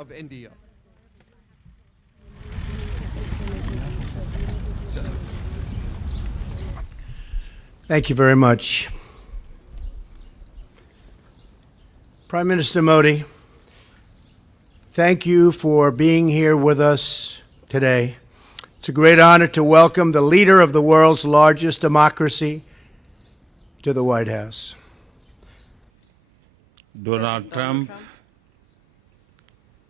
of India. Thank you very much. Prime Minister Modi, thank you for being here with us today. It's a great honor to welcome the leader of the world's largest democracy to the White House. Donald Trump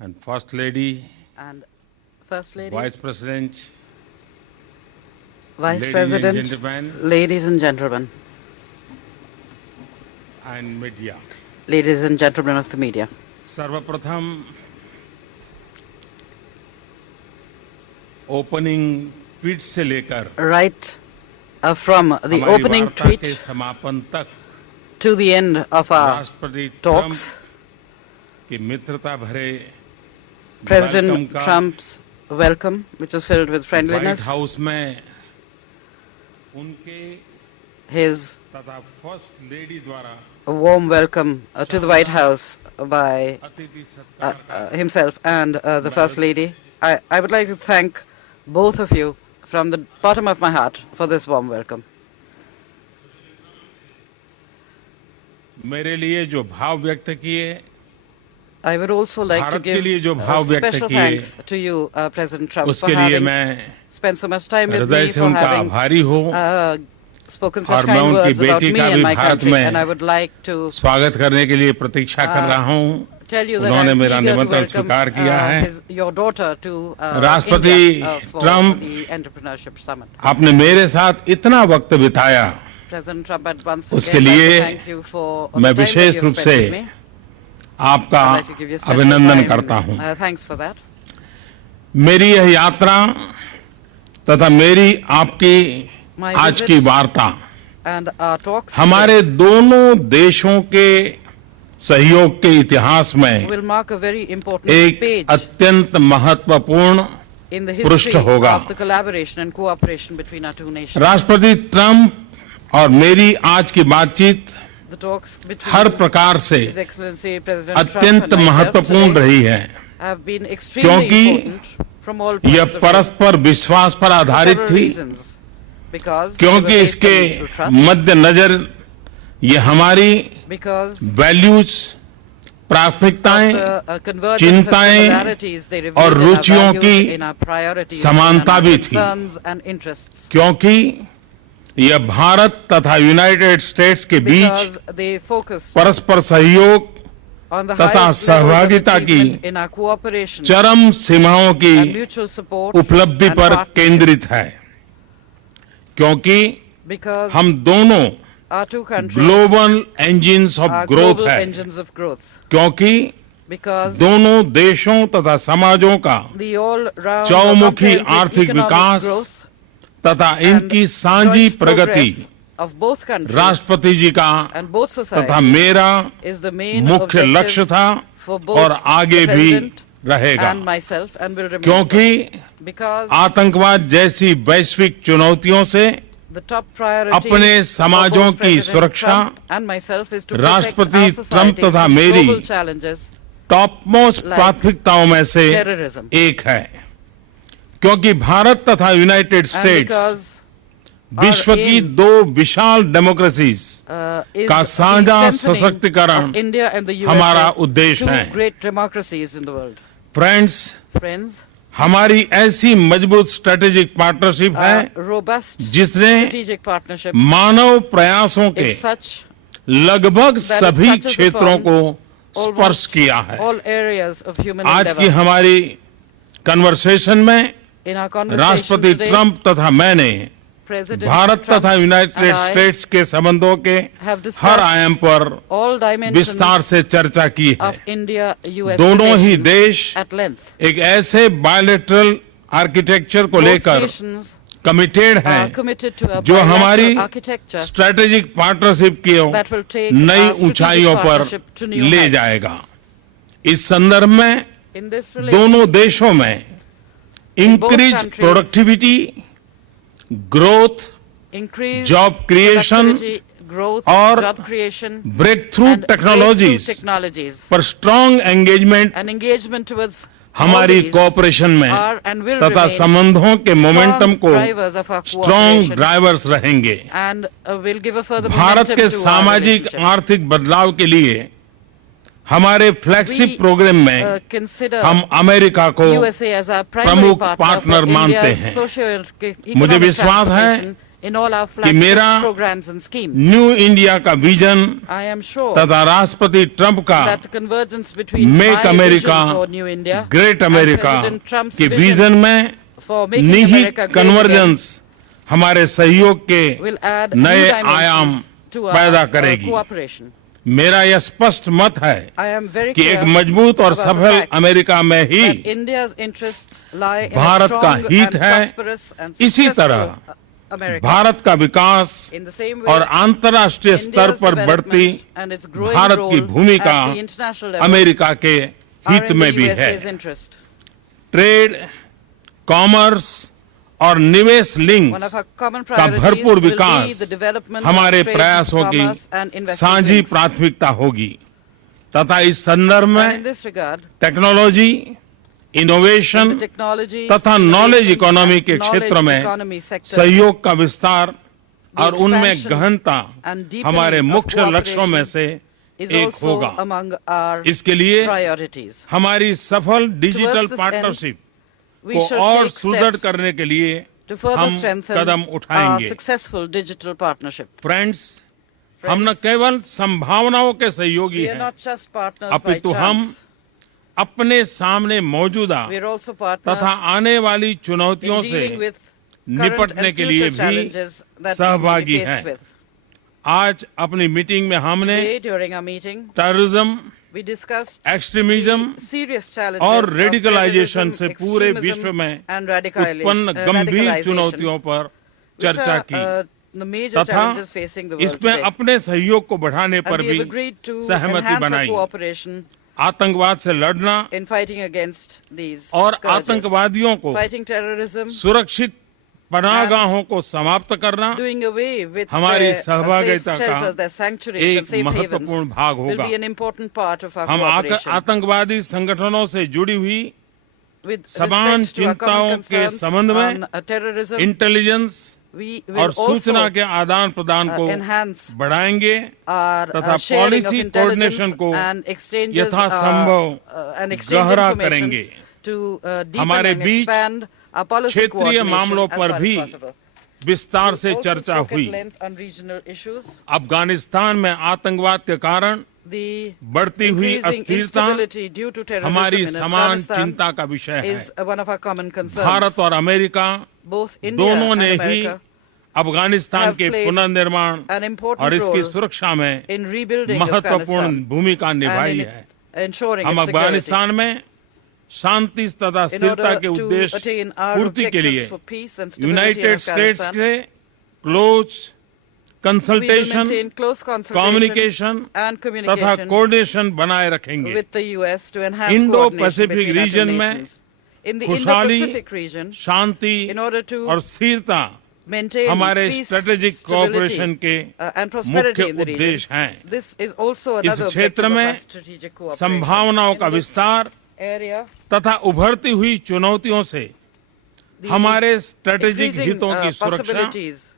and First Lady, Vice President, Vice ladies President, and gentlemen, ladies and gentlemen, and media. ladies and gentlemen of the media. सर्वप्रथम opening tweet से लेकर Right from the हमारी opening वार्ता के tweet समापन तक to the end of our राष्ट्रपति talks, Trump की मित्रता भरे President वेलकम का Trump's welcome, which was filled with white friendliness, house में उनके his तथा फर्स्ट लेडी द्वारा warm welcome to the White House by अतिथि सत्कार का himself and the First Lady. I would like to thank both of you from the bottom of my heart for this warm welcome. मेरे लिए जो भाव व्यक्त किए, I would also like to Bharat के give लिए जो भाव व्यक्त special किए, thanks to you, President Trump, for उसके लिए having मैं spent so much time with हृदय me, से for उनका having आभारी हूँ spoken और such मैं kind उनकी words about बेटी me का भी and my भारत country. में And I would like to स्वागत करने के लिए प्रतीक्षा कर रहा हूँ। tell you that उन्होंने I'm मेरा eager to निमंत्रण welcome स्वीकार किया है। your daughter to राष्ट्रपति India for Trump the Entrepreneurship Summit. आपने मेरे साथ इतना वक्त बिताया, President Trump, at once उसके again, I'd like लिए to thank you for all मैं the time that wishes you रूप have से spent with me. आपका I'd like to give you special अभिनंदन time. करता हूँ। Thanks for that. मेरी यह यात्रा तथा मेरी आपकी My आज visit की वार्ता and our talks हमारे दोनों देशों के सहयोग के इतिहास में will mark a very important एक page अत्यंत महत्वपूर्ण in the पृष्ठ history होगा। of the collaboration and cooperation between our two nations. राष्ट्रपति ट्रंप और मेरी आज की बातचीत The talks between हर प्रकार से His Excellency President Trump अत्यंत and myself महत्वपूर्ण today रही है, have been extremely क्योंकि important from all points यह of view परस्पर विश्वास पर for आधारित several थी, reasons. Because they क्योंकि were based इसके on mutual trust, मद्देनजर ये हमारी because वैल्यूज, of प्राथमिकताएं, the convergence and चिंताएं similarities they revealed और in our रुचियों values, की in our priorities, समानता in भी our थी। concerns and interests. क्योंकि यह भारत तथा यूनाइटेड स्टेट्स के बीच Because they focus परस्पर सहयोग on the तथा highest levels of सहभागिता की achievement in our cooperation चरम सीमाओं and की mutual support उपलब्धि and पर partnership. केंद्रित है, क्योंकि Because हम दोनों our two countries global engines of are growth global है, engines of growth. क्योंकि Because दोनों देशों तथा समाजों का the all-round चौमुखी comprehensive आर्थिक economic विकास growth तथा and इनकी साझी joint Pragati progress of both countries राष्ट्रपति जी का and both तथा societies मेरा is the main मुख्य objective लक्ष्य था for both और आगे the भी President रहेगा, and myself and will remain क्योंकि so. Because आतंकवाद जैसी वैश्विक चुनौतियों से the top priority अपने for समाजों both की President सुरक्षा Trump and myself is to protect राष्ट्रपति our ट्रंप societies तथा from मेरी global challenges top most like प्राथमिकताओं में से terrorism. एक है, क्योंकि भारत तथा यूनाइटेड And स्टेट्स because विश्व की aim, दो विशाल डेमोक्रेसीज is का the साझा strengthening सशक्तिकरण of India and the हमारा USA, उद्देश्य two है। great democracies in the world. Friends, Friends, हमारी ऐसी मजबूत स्ट्रेटेजिक पार्टनरशिप है robust जिसने strategic partnership मानव प्रयासों के is such लगभग that it सभी touches क्षेत्रों upon को स्पर्श almost किया है। all areas of human आज की endeavor. हमारी कन्वर्सेशन में In our conversation राष्ट्रपति today, ट्रंप तथा मैंने President भारत Trump तथा यूनाइटेड and I स्टेट्स के संबंधों के have discussed हर आयाम पर all dimensions विस्तार से चर्चा की है। of India-US दोनों ही relations देश at length. एक ऐसे बायलैटरल आर्किटेक्चर को Both लेकर nations कमिटेड are हैं committed to a जो हमारी bilateral architecture स्ट्रेटेजिक पार्टनरशिप की that will take नई our strategic ऊंचाइयों पर partnership to new ले heights. जाएगा। इस संदर्भ में In this relation, दोनों देशों में increase countries, productivity, growth, increase job creation productivity, growth, और job creation, breakthrough and breakthrough technologies technologies, पर strong engagement and engagement towards हमारी all these कोऑपरेशन में are and will तथा remain संबंधों के मोमेंटम को drivers of our strong cooperation drivers रहेंगे। and will give a further Bharat momentum के to our सामाजिक relationship. आर्थिक बदलाव के लिए हमारे फ्लैगशिप We, प्रोग्राम में consider हम अमेरिका को USA as our primary प्रमुख partner पार्टनर for मानते India's हैं। socio-economic मुझे विश्वास है transformation in all our flagship मेरा programs and schemes. New India का विजन I am sure तथा राष्ट्रपति ट्रंप का that the convergence between make my America vision for New India great and America President Trump's के vision vision में for making निहित America great convergence हमारे सहयोग के will add नए new dimensions आयाम to our पैदा करेगी। cooperation. मेरा यह स्पष्ट मत है I am very कि एक clear मजबूत और about the सफल fact अमेरिका में ही that India's interests lie in a Bharat का strong हित and है। prosperous and इसी successful तरह America. भारत का विकास In the same way, और अंतर्राष्ट्रीय स्तर India's पर बढ़ती development and its growing Bharat की role भूमिका at the international level America के are हित in में the भी USA's है। interest. ट्रेड, कॉमर्स और निवेश link One of our common का priorities भरपूर will be Vikas the development हमारे of trade, प्रयासों commerce and की investment साझी links. प्राथमिकता होगी तथा इस संदर्भ And in में this regard, technology, in innovation the technology, तथा नॉलेज innovation इकोनॉमी and के knowledge क्षेत्र में economy sectors, सहयोग का विस्तार the और उनमें expansion गहनता and deepening हमारे of मुख्य लक्ष्यों में से is एक also होगा। among our इसके लिए priorities. हमारी सफल digital Towards this end, partnership We को shall और take सुदृढ़ steps करने के लिए to further हम strengthen कदम our उठाएंगे। successful digital partnership. फ्रेंड्स, हम न केवल संभावनाओं के सहयोगी We are हैं, not just partners by अपितु हम chance. अपने सामने मौजूदा We are also partners तथा आने वाली in चुनौतियों से dealing with current निपटने and के लिए future भी challenges that we may सहभागी be faced हैं। with. आज अपनी मीटिंग में हमने Today, during our meeting, terrorism, we discussed extremism the serious challenges और of रेडिकलाइजेशन terrorism, से पूरे extremism विश्व में and उत्पन्न गंभीर radicalization, चुनौतियों पर which चर्चा are, की the major तथा challenges facing the world इसमें today. अपने सहयोग को बढ़ाने And पर we भी have agreed to सहमति enhance our बनाई। cooperation आतंकवाद से लड़ना in fighting against these और scourges. आतंकवादियों को Fighting terrorism, सुरक्षित पनाहगाहों को समाप्त करना doing away with हमारी their, safe सहभागिता का shelters, their sanctuaries एक and safe havens महत्वपूर्ण भाग will होगा। be an important part of our हम cooperation. आतंकवादी संगठनों से जुड़ी हुई With समान respect to our common चिंताओं के concerns संबंध में on terrorism, intelligence we will और सूचना also के आदान प्रदान को enhance बढ़ाएंगे our तथा sharing of policy intelligence coordination को and exchanges यथासंभव and exchange गहरा information करेंगे। to deepen हमारे and beach expand our policy क्षेत्रीय coordination मामलों as पर far as भी possible. विस्तार से We also चर्चा spoke at हुई। length on regional issues. Afghanistan में आतंकवाद के कारण The बढ़ती हुई increasing अस्थिरता instability due to terrorism हमारी in समान Afghanistan चिंता का विषय है। is one of our common concerns. Bharat और अमेरिका Both India दोनों and ने ही America अफगानिस्तान have के played पुनर्निर्माण an important और इसकी role सुरक्षा में in rebuilding महत्वपूर्ण Afghanistan भूमिका and निभाई in है। ensuring हम its security. अफगानिस्तान में शांति तथा In स्थिरता order के to उद्देश्य attain our पूर्ति के लिए objectives for peace and stability in United States Afghanistan, से close we will consultation, maintain close consultation communication and तथा communication कोऑर्डिनेशन बनाए रखेंगे। with the US to enhance Indo coordination Pacific between our two region में nations. In the खुशहाली, Indo-Pacific region, Shanti in order to और स्थिरता maintain हमारे peace, strategic stability, cooperation के and prosperity मुख्य in the region. उद्देश्य हैं। This is also इस another क्षेत्र objective of में our strategic cooperation. संभावनाओं का In this विस्तार area, तथा उभरती हुई चुनौतियों से the हमारे स्ट्रेटेजिक increasing, हितों की सुरक्षा possibilities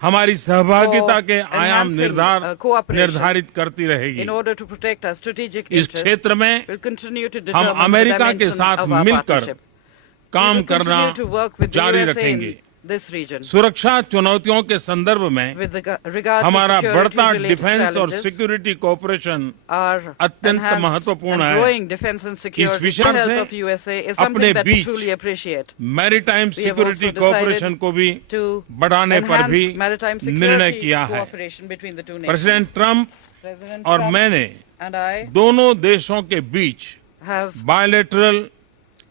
हमारी सहभागिता for के आयाम enhancing, cooperation निर्धारित करती रहेगी। in order to protect our strategic इस interests, क्षेत्र में will continue to हम determine the अमेरिका के dimension साथ of our मिलकर partnership. We काम will करना continue to work with the जारी USA रखेंगे। in this region. सुरक्षा चुनौतियों के संदर्भ में With regard हमारा to बढ़ता security-related डिफेंस और challenges, सिक्योरिटी कोऑपरेशन our अत्यंत enhanced महत्वपूर्ण and है। growing defense and security with विषय the help से of USA is अपने something that we beach truly appreciate. Maritime We have security also cooperation decided को भी to बढ़ाने पर भी enhance maritime निर्णय security किया है। cooperation between the two president nations. Trump President और Trump मैंने and I दोनों देशों के बीच have bilateral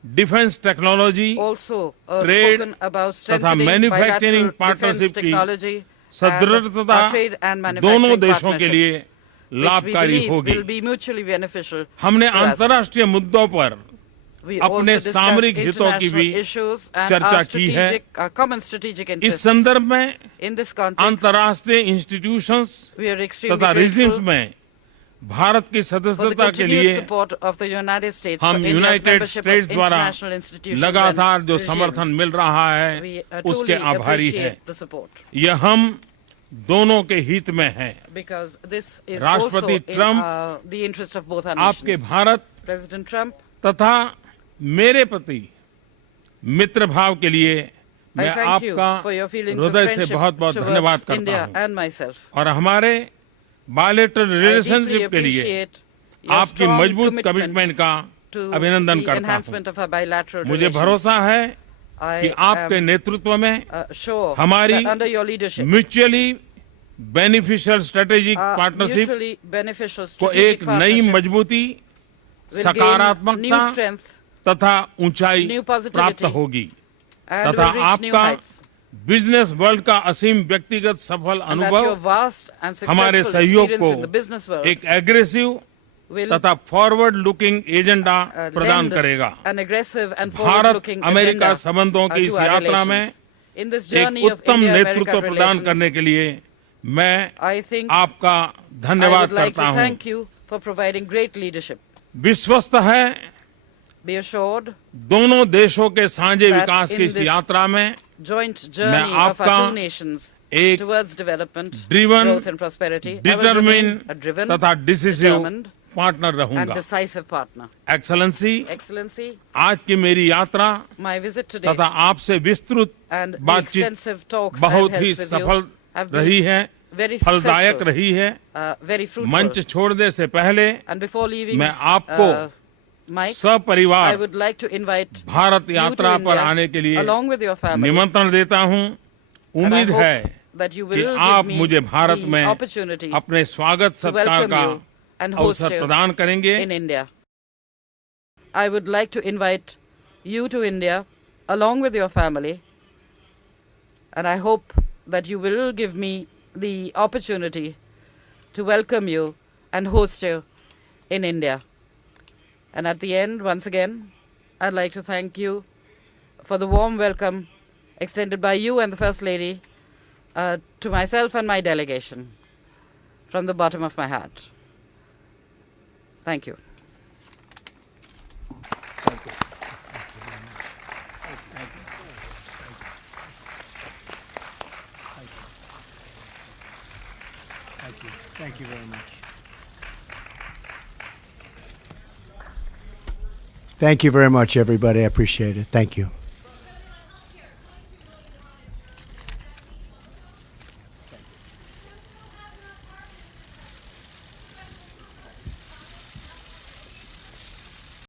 defence technology also trade spoken about तथा strengthening manufacturing bilateral partnership defense की technology and सदृढ़ता our trade and दोनों manufacturing देशों के partnership, लिए which we लाभकारी believe होगी। will be mutually beneficial हमने to us. अंतर्राष्ट्रीय मुद्दों पर We अपने also discussed सामरिक हितों की भी international issues and चर्चा our की है। common strategic इस interests. संदर्भ में In this context, अंतर्राष्ट्रीय इंस्टीट्यूशंस we are extremely तथा रिजिम्स grateful में भारत की for the सदस्यता के continued लिए support of the United States हम for India's United membership states of द्वारा international institutions लगातार and जो regimes. समर्थन मिल रहा We है truly उसके आभारी हैं। appreciate the support यह हम दोनों के हित में है। because this is राष्ट्रपति also in Trump the interest of both our आपके nations. भारत President Trump, तथा मेरे प्रति मित्र भाव के लिए I मैं thank you आपका for your feelings of हृदय से friendship बहुत बहुत धन्यवाद towards करता India हूँ and myself. और हमारे बायलैटरल I deeply रिलेशनशिप के लिए appreciate your आपकी strong मजबूत कमिटमेंट का to अभिनंदन the करता enhancement हूँ। of our bilateral मुझे relations. भरोसा है I कि आपके am नेतृत्व में sure हमारी that under your leadership, mutually beneficial strategic our partnership mutually beneficial को strategic एक नई partnership मजबूती, will gain सकारात्मकता new strength तथा ऊंचाई new positivity प्राप्त होगी and तथा will reach new आपका heights. बिजनेस वर्ल्ड का असीम व्यक्तिगत सफल And that your अनुभव vast and हमारे successful सहयोग experience को in the business world एक एग्रेसिव will तथा फॉरवर्ड लुकिंग एजेंडा प्रदान lend करेगा। an aggressive and Bharat forward-looking America agenda संबंधों की to इस our यात्रा में relations. In this एक journey of उत्तम नेतृत्व India-America प्रदान relations, करने के लिए मैं I think आपका I धन्यवाद would like करता to हूँ। thank you for providing great leadership. विश्वस्त है Be assured, दोनों देशों के साझे that विकास in की इस this यात्रा में joint journey of आपका our two nations एक towards development, driven, growth and prosperity, I will remain determine a driven, तथा डिसिसिव determined पार्टनर and रहूंगा। decisive partner. एक्सेलेंसी, Excellency, आज की मेरी यात्रा my visit today तथा आपसे विस्तृत and the बातचीत extensive talks I've बहुत held ही with you सफल have रही been है, very फलदायक successful, रही है। very fruitful. मंच छोड़ने से पहले And before leaving मैं this, आपको Mike, I सपरिवार would like to invite Bharat you यात्रा to पर India आने के लिए along with your family. निमंत्रण देता हूँ। And I उम्मीद hope है that you कि will आप give me मुझे भारत the में opportunity अपने स्वागत to सत्कार welcome का you and host अवसर you प्रदान करेंगे। in India. I would like to invite you to India along with your family, and I hope that you will give me the opportunity to welcome you and host you in India. And at the end, once again, I'd like to thank you for the warm welcome extended by you and the First Lady to myself and my delegation from the bottom of my heart. Thank you. Thank you. Thank you very much. Thank you very much, everybody. I appreciate it. Thank you.